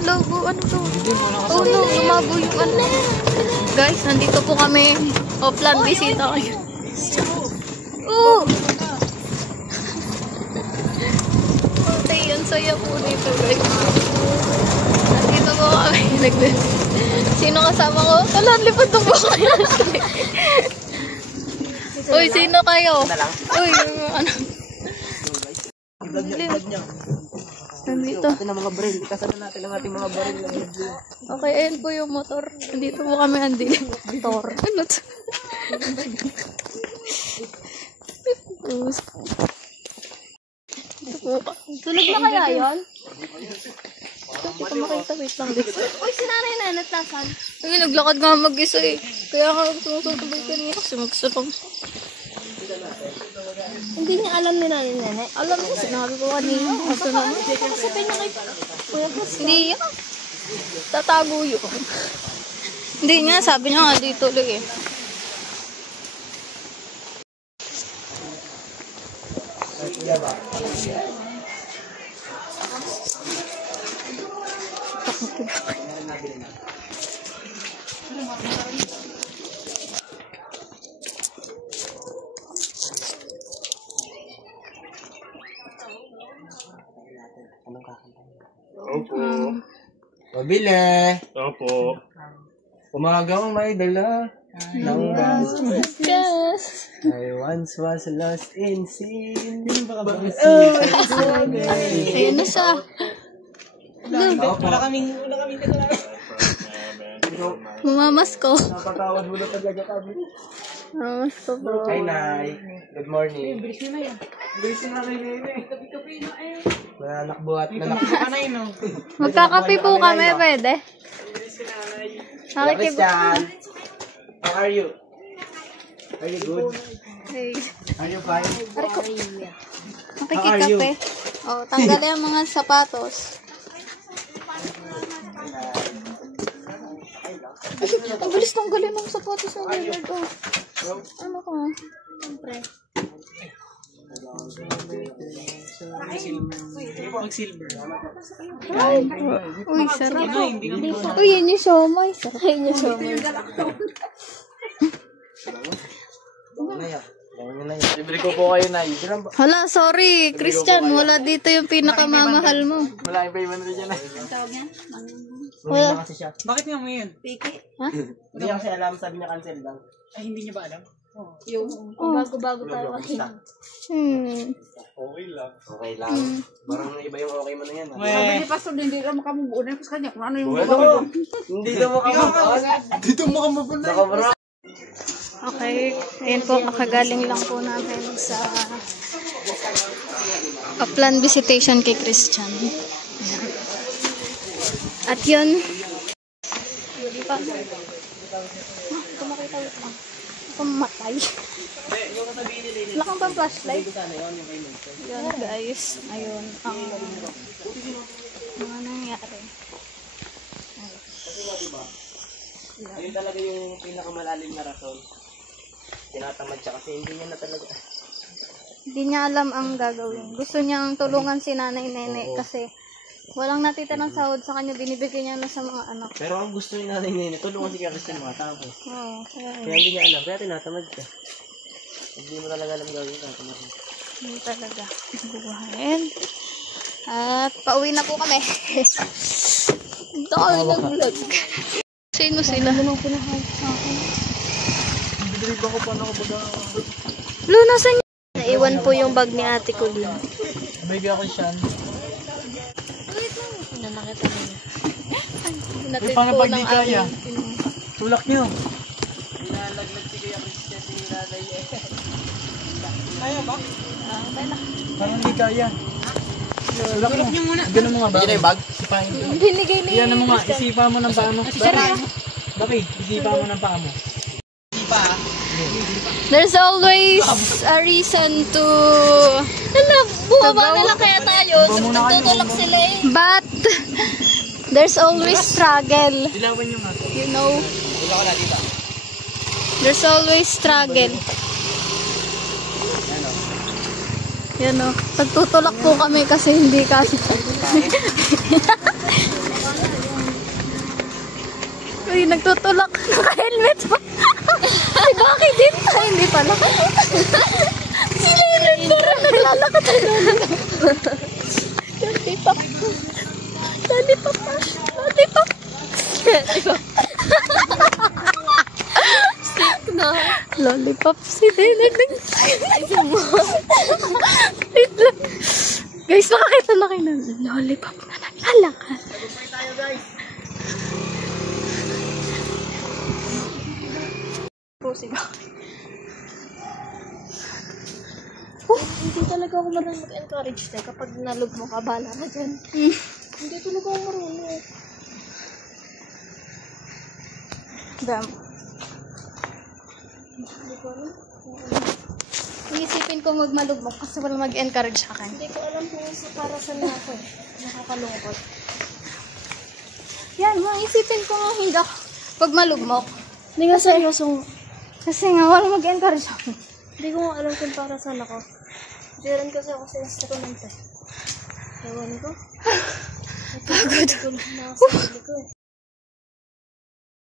Logo, ano to? Oh no, lumabo yung ano. Guys, nandito po kami. Plan, bisita kayo. Oh! Okay, ang saya po dito, guys. Nandito po kami. Sino kasama ko? Wala, lipad na po kayo. Uy, sino kayo? Uy, ano? Nandito. Natin ang mga baril. Kasama natin ang ating mga baril. Okay, ayun po yung motor. Nandito po kami andili. Motor. Ano to? Tulog na kaya yun? Hindi ko makita. Wait lang dito. Uy, si nanay na natlasan. Ay, naglakad nga mag-isa eh. Kaya nga sumusubay ka niya kasi magsulong. Hindi niya alam ni nanay nene. Alam mo, sinabi ko kanina. Ito naman. Sabihin niya kay Kuya Gus. Hindi yan. Tatago yun. Hindi nga, sabi niya nga dito ulit eh. Opo. Pabili. Opo. Umagang may dala ng basket. Yes. I once was lost in sin. Ayan na siya. Wala kaming Mamamas ko. napatawad mo na talaga kami. Mamamas ko bro. Hi, Nay. Good morning. Bilis na yan. Bilis na kay Nene. Kapi-kapi na eh. Nanakbuhat. Nanakbuhat ka na yun, no? Magkakape po kami, pwede? Nakikip. How are you? Are you good? Hey. Are you fine? Makikikape. Oh, tanggalin ang mga sapatos. Ang bilis tanggalin ang sapatos sa Lord. Ano ka? Siyempre. Mag-silver. Uy, sarap. Uy, yun yung siomay. Sarap. Yun yung siomay. Libre ko po kayo, Nay. Hala, sorry. Christian, wala dito yung pinakamamahal mo. Wala yung payment rin dyan. Wala. Kasi siya. Bakit nga mo yun? Ha? Hindi niya kasi alam, sabi niya cancel lang. Ay, hindi niya ba alam? Yung bago-bago tayo kanina. Okay lang. Parang iba yung okay mo na yan. Sabi Ni Pastor, hindi ka makamubuo na sa kanya kung ano yung Hindi ka makamubuan. Dito mo ka mapunta. Okay. Ayan po, kakagaling lang po namin sa Plan visitation kay Christian. Ayan. At yun, pumatay. Wala kang pang flashlight. Yun guys, ayun ang mga nangyari. Ayun talaga yung pinakamalalim na rason. Tinatamad siya kasi hindi niya na talaga. Hindi niya alam ang gagawin. Gusto niyang tulungan si Nanay Nene kasi walang natitirang sahod sa kanya, binibigyan niya na sa mga anak. Pero ang gusto ni Nanay Nene, tulungan si Christian mga tao. Oo, kaya Kaya hindi niya alam, kaya tinatamad ka. Hindi mo talaga alam gawin ka. hindi talaga buhayin. At pauwi na po kami. Dami nag-vlog. Sino sila? Anong pinahawag sa akin? Bibili ko pa na kapag Luna, saan niya? Naiwan po yung bag ni Ate Colleen. baby ako siyan. Nanakita mo. Natin paano po pag di ng kaya? aming Tulak niyo. Pinalaglag si Kuya Christian si Nanay Kaya ba? Parang hindi kaya. Tulak niyo muna. Ganun mo nga ba? Yan yung bag? Sipahin ko. binigay ni Yan mo nga. Isipa mo ng paa mo. Baki, isipa mo ng paa mo. There's always a reason to Bumaba na lang kaya tayo. Tutulak sila eh. but there's always struggle. Ilawan nyo nga. You know? There's always struggle. Yan o. Pagtutulak po kami kasi hindi kasi. nagtutulak. Naka-helmet pa. Si Baki din. Ay, hindi pala. Si Leonard parang naglalakad sa Lollipop. Lollipop. Lollipop. Lollipop. Stick na. Lollipop si Leonard. Wait lang. Guys, makakita na kayo ng lollipop na naglalakad. Si Baki. Hindi talaga ako marunong mag-encourage tayo kapag nalog mo ka, bala na dyan. Hindi talaga ako marunong. Dam. Hindi ko alam. Iisipin ko magmalugmok kasi wala mag-encourage sa akin. Hindi ko alam kung para saan na ako eh. Nakakalungkot. Yan, maisipin ko nga hindi ako pagmalugmok. Hindi nga seryosong. Kasi nga wala mag-encourage sa akin. Hindi ko nga alam kung para saan ako. Diyan kasi ako sa instrument eh. Ewan ko. Pagod ko lang na sa sarili ko eh.